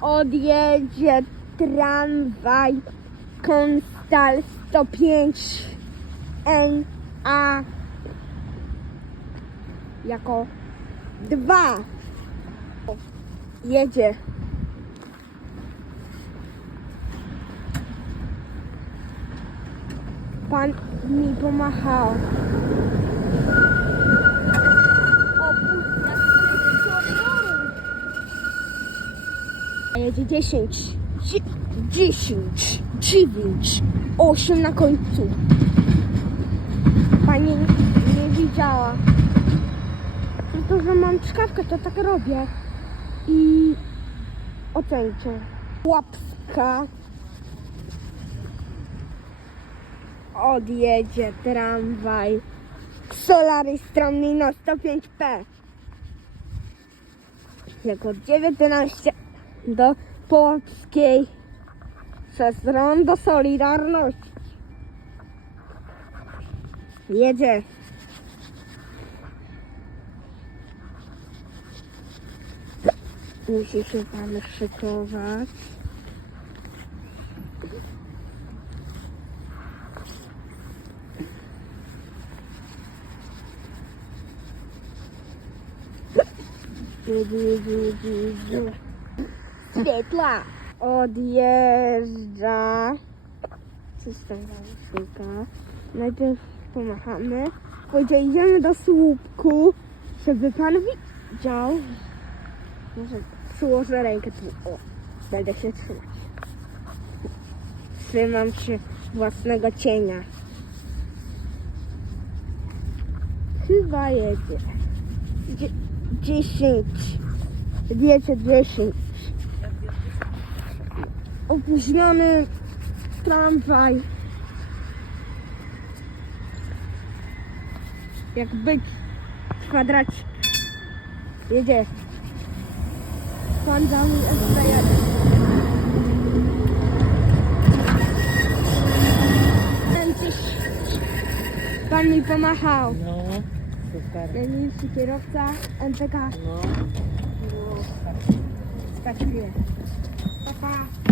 odjedzie tramwaj Konstal 105 NA jako dwa. Jedzie. Pan mi pomachał. 10, 10, 9, 8 na końcu. Pani nie widziała. No to, że mam czkawkę, to tak robię. I ocencie. Łapska. Odjedzie tramwaj. Solaris Stramino 105P. Jako 19 do Polskiej przez Rondo Solidarności. Jedzie. Musi się pan szykować. Jedzie, jedzie, jedzie, jedzie. Świetla. Odjeżdża. System załóżnika. Najpierw pomachamy. Powiedział, idziemy do słupku, żeby pan widział. Może przyłożę rękę tu. O, będę się trzymać. Trzymam się własnego cienia. Chyba jedzie. Dzie- dziesięć. Wiecie, dziesięć. Opóźniony tramwaj. Jak być w kwadracie. Jedzie. Pan. Ten coś... Pan mi pomachał. No, super. Najmniejszy kierowca MPK. No. Skaczuje. Pa, pa.